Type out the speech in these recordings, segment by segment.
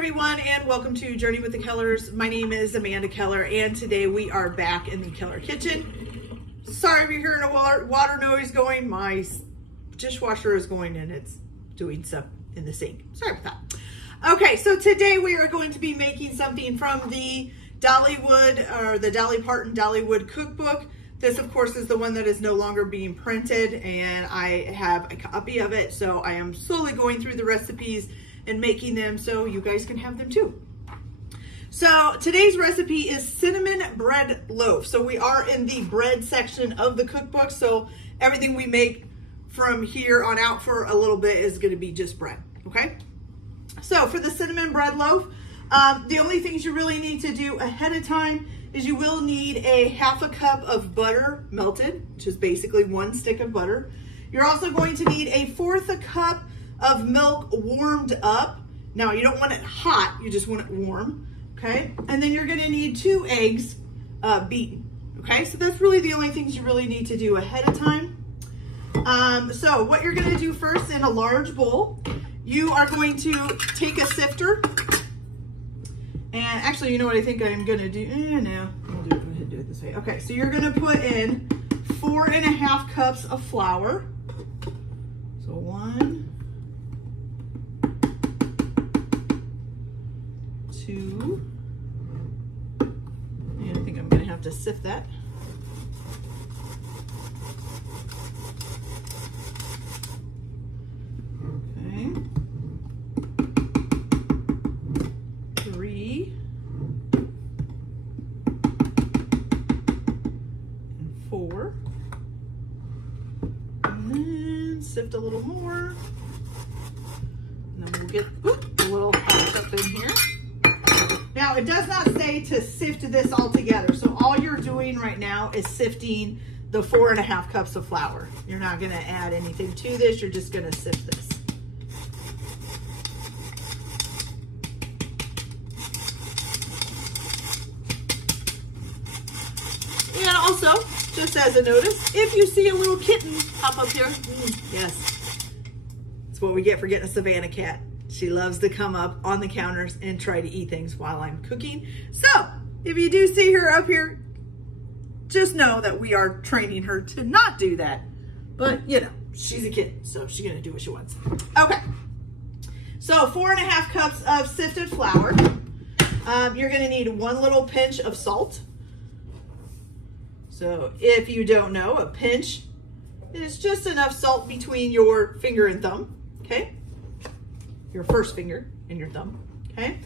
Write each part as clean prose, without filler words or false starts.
everyone, and welcome to Journey with the Kellers. My name is Amanda Keller, and today we are back in the Keller kitchen. Sorry if you're hearing a water noise going. My dishwasher is going and it's doing stuff in the sink. Sorry about that. Okay, so today we are going to be making something from the Dollywood, or the Dolly Parton Dollywood cookbook. This, of course, is the one that is no longer being printed, and I have a copy of it, so I am slowly going through the recipes and making them so you guys can have them too. So today's recipe is cinnamon bread loaf. So we are in the bread section of the cookbook, so everything we make from here on out for a little bit is going to be just bread, okay? So for the cinnamon bread loaf, the only things you really need to do ahead of time is you will need a ½ a cup of butter melted, which is basically 1 stick of butter. You're also going to need a 1/4 a cup of milk warmed up. Now you don't want it hot, you just want it warm, okay? And then you're gonna need 2 eggs beaten, okay? So that's really the only things you really need to do ahead of time. So what you're gonna do first, in a large bowl, you are going to take a sifter. And actually, you know what I think I'm gonna do? No, I'll do it, go ahead and do it this way. Okay, so you're gonna put in 4½ cups of flour. So 1, 2, and I think I'm gonna have to sift that. Okay. 3 and 4, and then sift a little more, and then we'll get a little hot up in here. Now, it does not say to sift this all together, so all you're doing right now is sifting the 4½ cups of flour. You're not going to add anything to this, you're just going to sift this. And also, just as a notice, if you see a little kitten pop up here, yes, it's what we get for getting a Savannah cat. She loves to come up on the counters and try to eat things while I'm cooking. So if you do see her up here, just know that we are training her to not do that. But you know, she's a kid, so she's gonna do what she wants. Okay, so 4½ cups of sifted flour. You're gonna need 1 little pinch of salt. So if you don't know, a pinch is just enough salt between your finger and thumb, okay? Your first finger and your thumb, okay?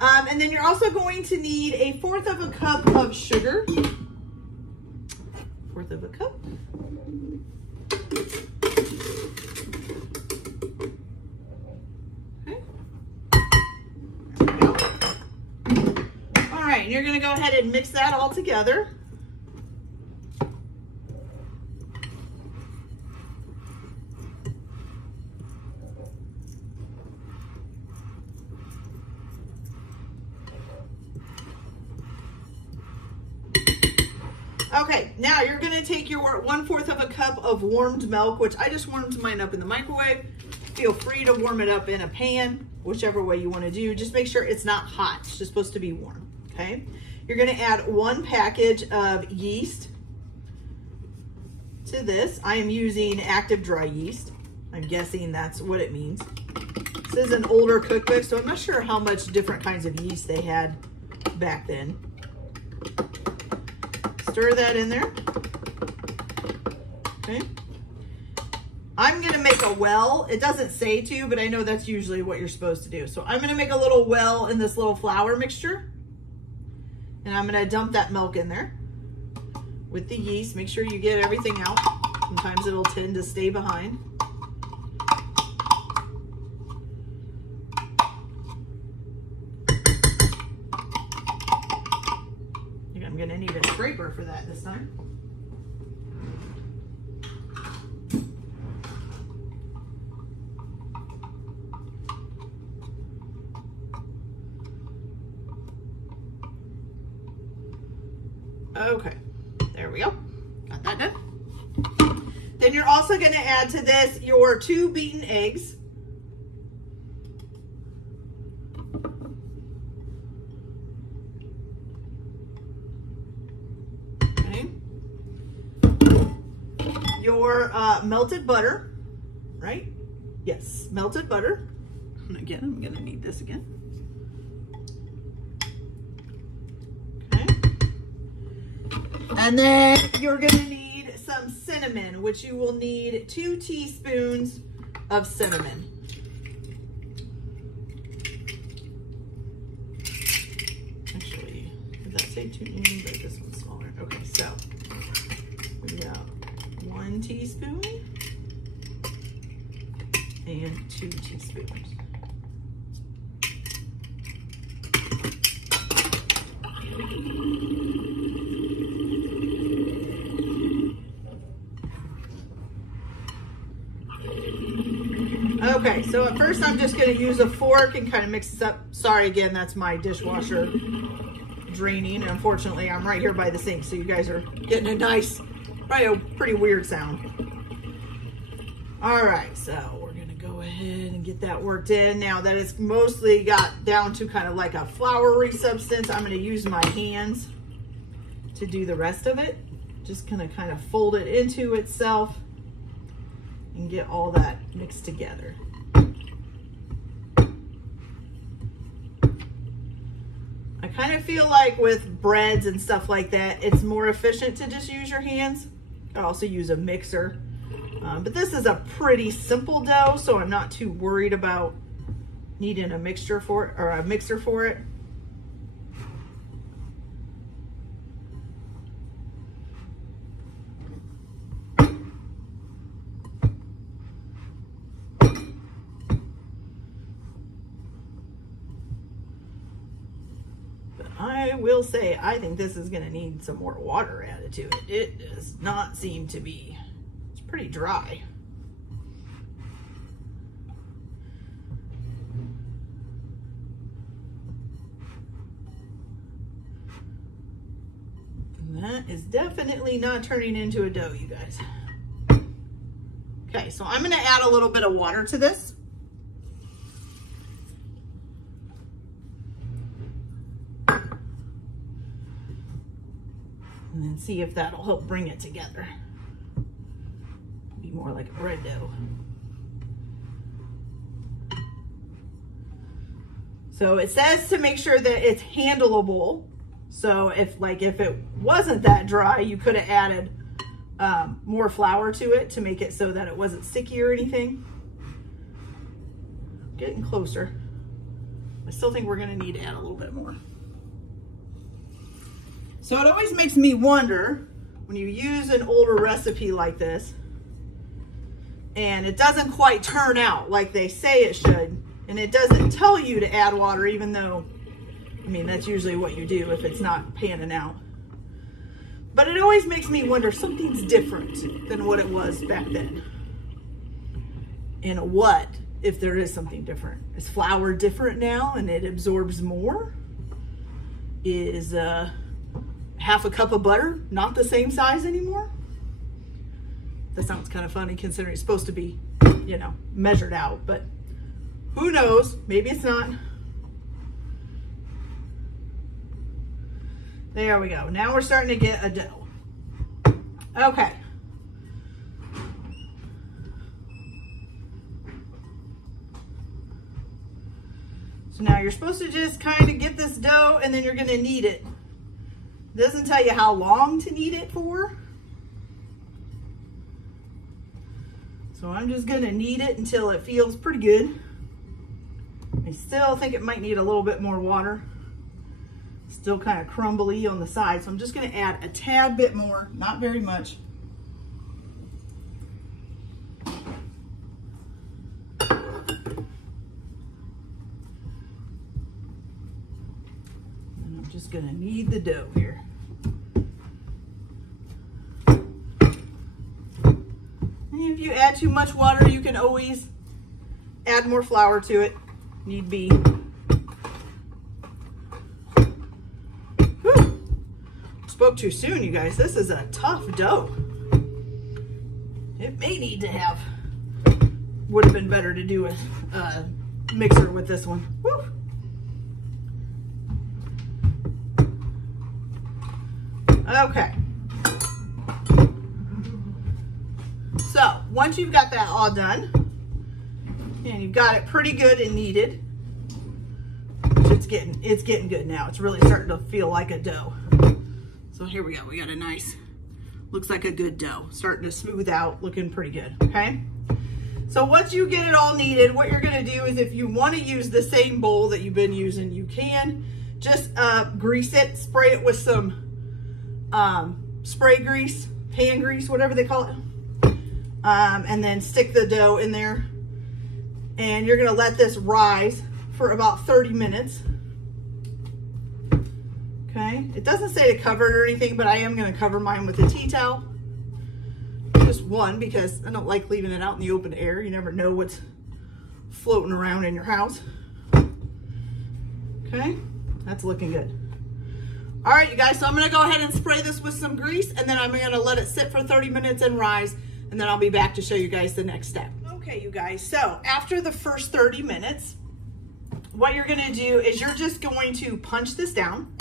And then you're also going to need a 1/4 a cup of sugar. 1/4 a cup. Okay. There we go. All right, and you're gonna go ahead and mix that all together. Okay, now you're gonna take your 1/4 of a cup of warmed milk, which I just warmed mine up in the microwave. Feel free to warm it up in a pan, whichever way you wanna do. Just make sure it's not hot, it's just supposed to be warm, okay? You're gonna add 1 package of yeast to this. I am using active dry yeast. I'm guessing that's what it means. This is an older cookbook, so I'm not sure how much different kinds of yeast they had back then. Stir that in there. Okay. I'm gonna make a well. It doesn't say to, but I know that's usually what you're supposed to do. So I'm gonna make a little well in this little flour mixture. And I'm gonna dump that milk in there with the yeast. Make sure you get everything out. Sometimes it'll tend to stay behind. I'm gonna need a scraper for that this time. Okay, there we go. Got that done. Then you're also gonna add to this your 2 beaten eggs. your melted butter, right? Yes, melted butter. And again, I'm gonna need this again. Okay. And then you're gonna need some cinnamon, which you will need 2 teaspoons of cinnamon. Actually, did that say 2? But this one's smaller. Okay, so we got 1 teaspoon and 2 teaspoons. Okay, so at first I'm just going to use a fork and kind of mix this up. Sorry again, that's my dishwasher draining. And unfortunately, I'm right here by the sink, so you guys are getting a nice, probably a pretty weird sound. All right, so we're going to go ahead and get that worked in. Now that it's mostly got down to kind of like a floury substance, I'm going to use my hands to do the rest of it. Just going to kind of fold it into itself and get all that mixed together. I kind of feel like with breads and stuff like that, it's more efficient to just use your hands. You can also use a mixer. But this is a pretty simple dough, so I'm not too worried about needing a mixture for it, or a mixer for it. I will say, I think this is going to need some more water added to it. It does not seem to be, it's pretty dry. And that is definitely not turning into a dough, you guys. Okay, so I'm going to add a little bit of water to this. And then see if that'll help bring it together. Be more like a bread dough. So it says to make sure that it's handleable. So if it wasn't that dry, you could have added more flour to it to make it so that it wasn't sticky or anything. Getting closer. I still think we're gonna need to add a little bit more. So it always makes me wonder when you use an older recipe like this and it doesn't quite turn out like they say it should, and it doesn't tell you to add water, even though, I mean, that's usually what you do if it's not panning out. But it always makes me wonder, something's different than what it was back then. And what if there is something different? Is flour different now and it absorbs more? Is half a cup of butter not the same size anymore? That sounds kind of funny considering it's supposed to be, you know, measured out, but who knows? Maybe it's not. There we go. Now we're starting to get a dough. Okay. So now you're supposed to just kind of get this dough and then you're going to knead it. It doesn't tell you how long to knead it for. So I'm just going to knead it until it feels pretty good. I still think it might need a little bit more water. Still kind of crumbly on the side, so I'm just going to add a tad bit more, not very much. And I'm just going to knead the dough here. And if you add too much water, you can always add more flour to it, need be. Spoke too soon, you guys. This is a tough dough. It may need to have, would have been better to do a mixer with this one. Woo. Okay. once you've got that all done, and you've got it pretty good and kneaded, it's getting good now. It's really starting to feel like a dough. So here we go. We got a nice, looks like a good dough. Starting to smooth out, looking pretty good, okay? So once you get it all kneaded, what you're gonna do is if you wanna use the same bowl that you've been using, you can. Just grease it, spray it with some spray grease, hand grease, whatever they call it. And then stick the dough in there. And you're gonna let this rise for about 30 minutes. Okay, it doesn't say to cover it or anything, but I am gonna cover mine with a tea towel. Just one, because I don't like leaving it out in the open air. You never know what's floating around in your house. Okay, that's looking good. All right, you guys, so I'm gonna go ahead and spray this with some grease, and then I'm gonna let it sit for 30 minutes and rise, and then I'll be back to show you guys the next step. Okay, you guys, so after the first 30 minutes, what you're gonna do is you're just going to punch this down,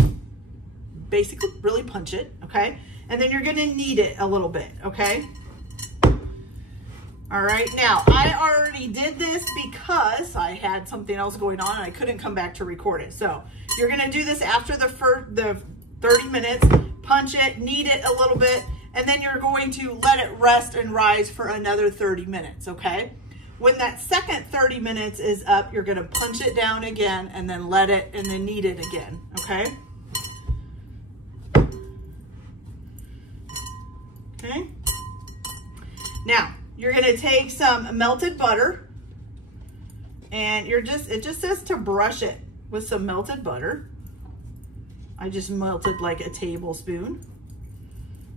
basically really punch it, okay? And then you're gonna knead it a little bit, okay? All right, now I already did this because I had something else going on and I couldn't come back to record it. So you're gonna do this after the 30 minutes, punch it, knead it a little bit, and then you're going to let it rest and rise for another 30 minutes, okay? When that second 30 minutes is up, you're gonna punch it down again and then let it, and then knead it again, okay? Okay. Now, you're gonna take some melted butter, and it just says to brush it with some melted butter. I just melted like a tablespoon.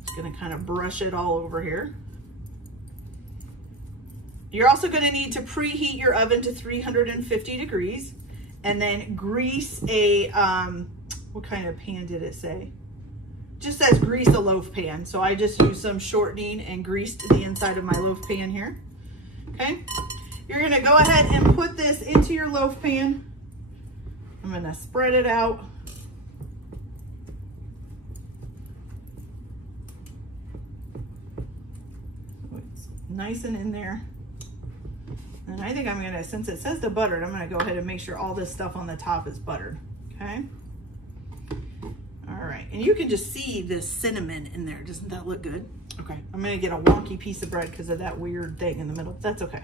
Just gonna kind of brush it all over here. You're also gonna need to preheat your oven to 350 degrees, and then grease a, what kind of pan did it say? Just says grease a loaf pan. So I just used some shortening and greased the inside of my loaf pan here. Okay. You're gonna go ahead and put this into your loaf pan. I'm gonna spread it out. So it's nice and in there. And I think I'm gonna, since it says to butter, I'm gonna go ahead and make sure all this stuff on the top is buttered. Okay. All right, and you can just see this cinnamon in there. Doesn't that look good? Okay, I'm gonna get a wonky piece of bread because of that weird thing in the middle. That's okay.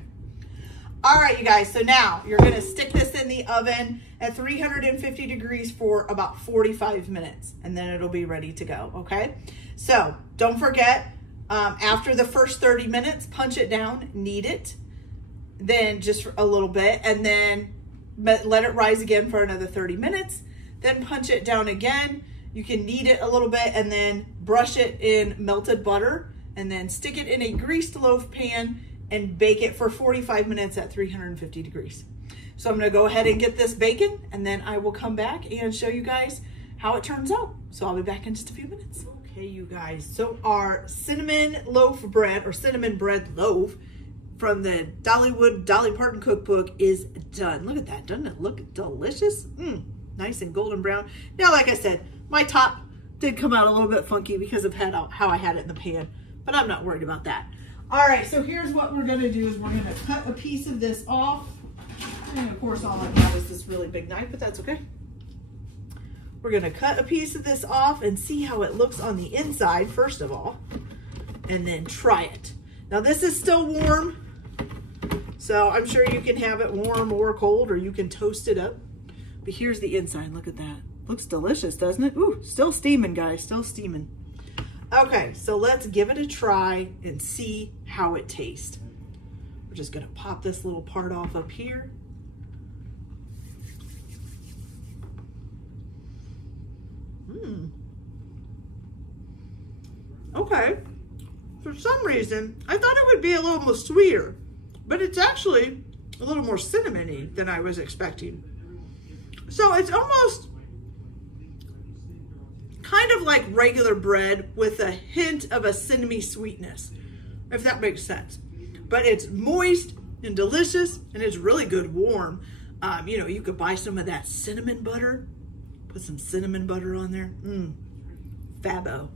All right, you guys, so now you're gonna stick this in the oven at 350 degrees for about 45 minutes, and then it'll be ready to go, okay? So don't forget, after the first 30 minutes, punch it down, knead it, then just a little bit, and then let it rise again for another 30 minutes, then punch it down again. You can knead it a little bit and then brush it in melted butter and then stick it in a greased loaf pan and bake it for 45 minutes at 350 degrees. So I'm gonna go ahead and get this baking, and then I will come back and show you guys how it turns out. So I'll be back in just a few minutes. Okay, you guys, so our cinnamon loaf bread, or cinnamon bread loaf from the Dolly Parton cookbook is done. Look at that, doesn't it look delicious? Nice and golden brown. Now, like I said, my top did come out a little bit funky because of how I had it in the pan, but I'm not worried about that. All right, so here's what we're gonna do is we're gonna cut a piece of this off. And of course, all I have is this really big knife, but that's okay. We're gonna cut a piece of this off and see how it looks on the inside, first of all, and then try it. Now, this is still warm, so I'm sure you can have it warm or cold, or you can toast it up. But here's the inside, look at that. Looks delicious, doesn't it? Ooh, still steaming, guys, still steaming. Okay, so let's give it a try and see how it tastes. We're just gonna pop this little part off up here. Okay, for some reason, I thought it would be a little more sweeter, but it's actually a little more cinnamony than I was expecting. So it's almost kind of like regular bread with a hint of a cinnamony sweetness, if that makes sense. But it's moist and delicious, and it's really good warm. You know, you could buy some of that cinnamon butter, put some cinnamon butter on there. Fabo.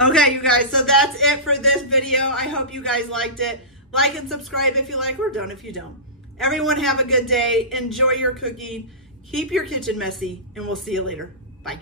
Okay, you guys, so that's it for this video. I hope you guys liked it. Like and subscribe if you like, or don't if you don't. Everyone have a good day. Enjoy your cooking. Keep your kitchen messy, and we'll see you later. Bye.